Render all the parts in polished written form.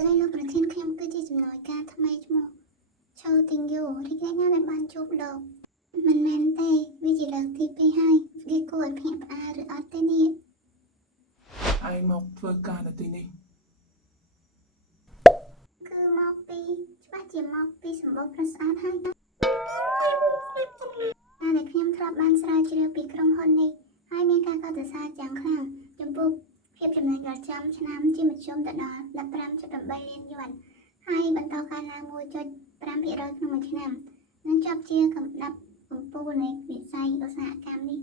จะได้รู้ประเทศเข้มก็จะจำนวนการทำไมชั่วโมงโชว์ติงอยู่ที่แค่หน้าในบ้านจูบโลกมันแมนเต้วิจิเลิกที่ไปให้กิโกดเพียบอาหรืออัตเตนีไอหมกเฟอร์การตีนี้คือมอกปีច្បាស់ជាមកពីសម្បូរប្រសាទហើយណាដែលខ្ញុំធ្លាប់បានស្រាវជ្រាវពីក្រុមហ៊ុននេះហើយមានការកត់ត្រាយ៉ាងខ្លាំងចំពោះភាពចំណេញប្រចាំឆ្នាំជាមធ្យមទៅដល់ 15.8 លានយួនហើយបន្តកើនឡើង 1.5% ក្នុងមួយឆ្នាំនឹងចាប់ជាកម្រិតកំពូលនៃវិស័យឧស្សាហកម្មនេះ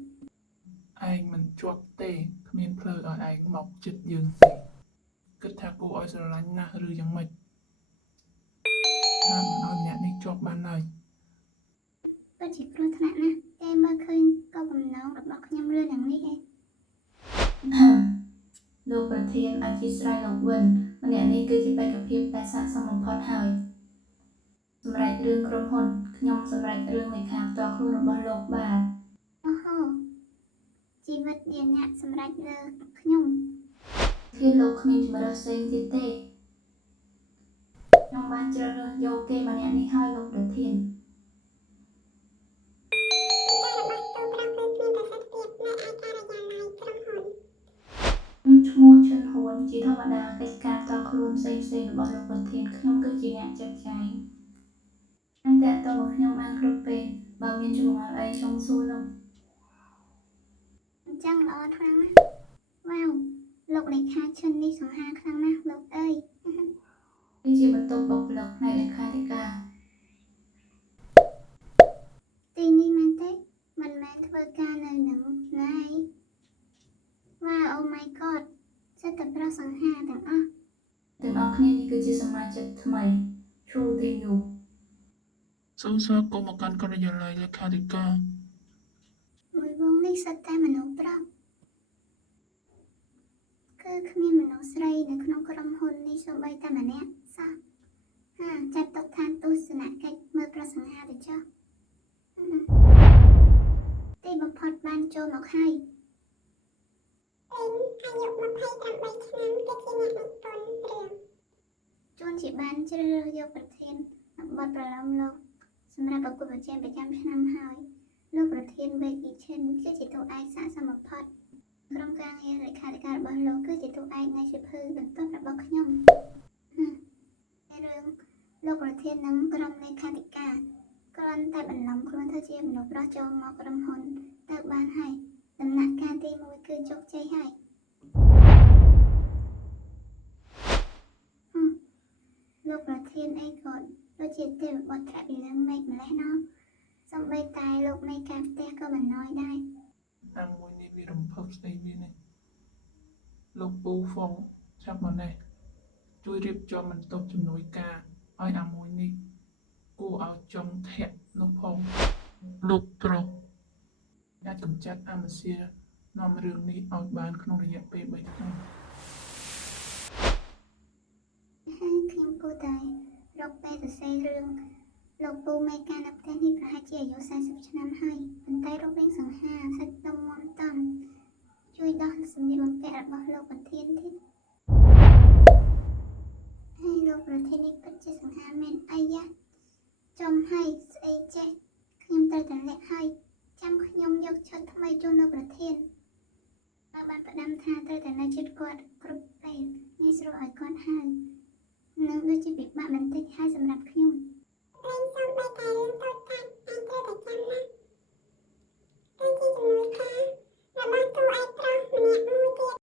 ឯងមិនជាប់ទេគ្មានផ្លូវឲ្យឯងមកចិត្តយើងទេគិតថាគួរឲ្យស្រឡាញ់ណាស់ឬយ៉ាងម៉េចហាក់មិនឲ្យអ្នកនេះជាប់បានឡើយពិតជាគ្រោះថ្នាក់ណាស់តែមើលឃើញក៏បំណងរបស់ខ្ញុំរឿងយ៉ាងនេះឯងលោកប្រធានអធិស្ឋានលោកវិនម្នាក់នេះគឺជាបេក្ខភាពដែលស័ក្តិសមបំផុតហើយសម្រាប់រឿងក្រុមហ៊ុនខ្ញុំសម្រាប់រឿងលេខាផ្ទាល់ខ្លួនរបស់លោកបាទអូហូជីវិតជាអ្នកសម្រាប់លើខ្ញុំគឺលោកគ្មានជំរឿនផ្សេងទៀតទេខ្ញុំបានជ្រើសរើសយកគេម្នាក់នេះហើយលោកប្រធានឈ្មោះឈិនហួនជាធម្មតាកិច្ចការផ្ទាល់ខ្លួនផ្សេងៗរបស់លោកប្រធានខ្ញុំគឺជាអ្នកចាត់ចែងតែតើមកខ្ញុំបានគ្រប់ពេលបើមានចម្ងល់អីចង់សួរលោកអញ្ចឹងល្អខ្លាំងណាស់វ៉ាវលោកលេខាឈិននេះសង្ហាខ្លាំងណាស់លោកអើយគឺជាបន្ទប់បុគ្គលិកផ្នែកលេខាធិការទីនេះមែនទេមិនមែនធ្វើការនៅនឹងណាយវ៉ាវអូ my god សិតតែប្រុសសង្ហាទាំងអស់គ្នានេះគឺជាសមាជិកថ្មី True to you សូមស្វាគមន៍មកកាន់ការិយាល័យលេខាធិការមួយវងនេះសិតតែមនុស្សប្រុសគឺគ្មានមនុស្សស្រីនៅក្នុងក្រុមហ៊ុននេះសូម្បីតែម្នាក់សោះចាត់ទុកថាទស្សនកិច្ចមើលប្រសង្ហាទៅចុះទីបំផុតបានចូលមកហើយអាយុ28ឆ្នាំគឺជាអ្នកនិពន្ធរឿងជួនជាបានជ្រើសរើសយកប្រធានបទប្រឡំលោកសម្រាប់ប្រកួតប្រជែងប្រចាំឆ្នាំហើយលោកប្រធានវេគីឈិនគឺជាតួឯកស័ក្តិសមបំផុតក្រុមការងារលេខាធិការរបស់លោកគឺជាតួឯកនៃសិភៅបន្ទាប់របស់ខ្ញុំរឿងលោកប្រធាននិងក្រុមលេខាធិការគ្រាន់តែបន្លំខ្លួនធ្វើជាមនុស្សប្រុសចូលមកក្រុមហ៊ុនទៅបានហើយដំណាក់កាលទី1គឺជោគជ័យហើយលោកប្រធានអីក៏ដូចជាទេវបុត្រពីលើមេឃម្លេះណោះសំបីតែលោកមេការផ្ទះក៏មិនណយដែរអាមួយនេះវារំភើបស្អីវានេះលោកពូហ្វុងចាប់មកនេះជួយរៀបចំបន្ទប់ជំនួយការឲ្យអាមួយនេះគួរឲ្យចង់ធាក់នោះផងលោកប្រុសអាចកម្ចាត់អាមសៀនាំរឿងនេះឲ្យបានក្នុងរយៈពេល3ថ្ងៃខ្ញុំគួរតែរកពេលសរសេររឿងលោកពូមេការនៅផ្ទះនេះប្រហែលជាអាយុ40ឆ្នាំហើយប៉ុន្តែរូបរាងសង្ហាសាច់ដុំមាំតំជួយដោះសម្លៀកបំពាក់របស់លោកប្រធានទៀតហើយលោកប្រធាននេះពិតជាសង្ហាមែនអាយ៉ាចំហើយស្អីចេះខ្ញុំត្រូវតែលាក់ហើយចាំខ្ញុំយកឈុតថ្មីជូនលោកប្រធានបើបានផ្ដាំថាត្រូវតែនៅជិតគាត់គ្រប់ពេលងាយស្រួលឲ្យគាត់ហៅនឹងដូចជាពិបាកបន្តិចហើយសម្រាប់ខ្ញុំ